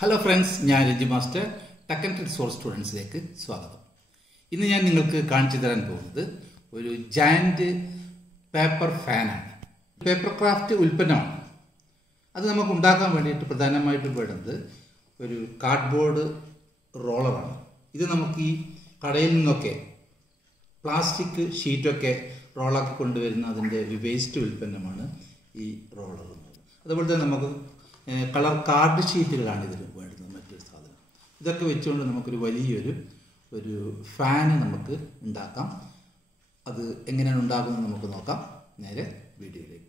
Hello friends, ഞാൻ Ranji master. Tech and tricks for സ്റ്റുഡൻസിലേക്ക് സ്വാഗതം. ഇന്ന് ഞാൻ നിങ്ങൾക്ക് കാണിച്ചു തരാൻ പോകുന്നത് ഒരു ജയന്റ് പേപ്പർ ഫാനാണ്. പേപ്പർ ക്രാഫ്റ്റ് ഉൽപ്പന്നമാണ്. അത് നമുക്ക് ഉണ്ടാക്കാൻ വേണ്ടിയിട്ട് പ്രധാനമായിട്ടും വേണ്ടത് ഒരു കാർഡ്ബോർഡ് റോളറാണ്. ഇത് നമുക്ക് ഈ കടയിൽ നിന്നൊക്കെ പ്ലാസ്റ്റിക് ഷീറ്റൊക്കെ റോളാക്കി കൊണ്ടുവരുന്ന അതിൻ്റെ ഒരു വേസ്റ്റ് ഉൽപ്പന്നമാണ് ഈ റോളർ. അതുപോലെ തന്നെ നമുക്ക് കളർ കാർഡ് ഷീറ്റുകളാണ് ഇതിൽ വേണ്ടുന്നത്. മറ്റൊരു സാധനം ഇതൊക്കെ വെച്ചുകൊണ്ട് നമുക്കൊരു വലിയൊരു ഫാന് നമുക്ക് ഉണ്ടാക്കാം. അത് എങ്ങനെയാണ് ഉണ്ടാക്കുന്നത് നമുക്ക് നോക്കാം. നേരെ വീഡിയോയിലേക്ക്.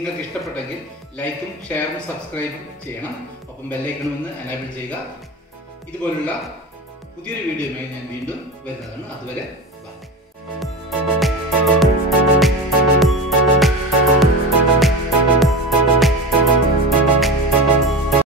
നിങ്ങൾക്ക് ഇഷ്ടപ്പെട്ടെങ്കിൽ ലൈക്കും ഷെയറും സബ്സ്ക്രൈബും ചെയ്യണം. ഒപ്പം ബെല്ലൈക്കണും ഒന്ന് എനേബിൾ ചെയ്യുക. ഇതുപോലുള്ള പുതിയൊരു വീഡിയോയുമായി ഞാൻ വീണ്ടും വരുന്നതാണ്. അതുവരെ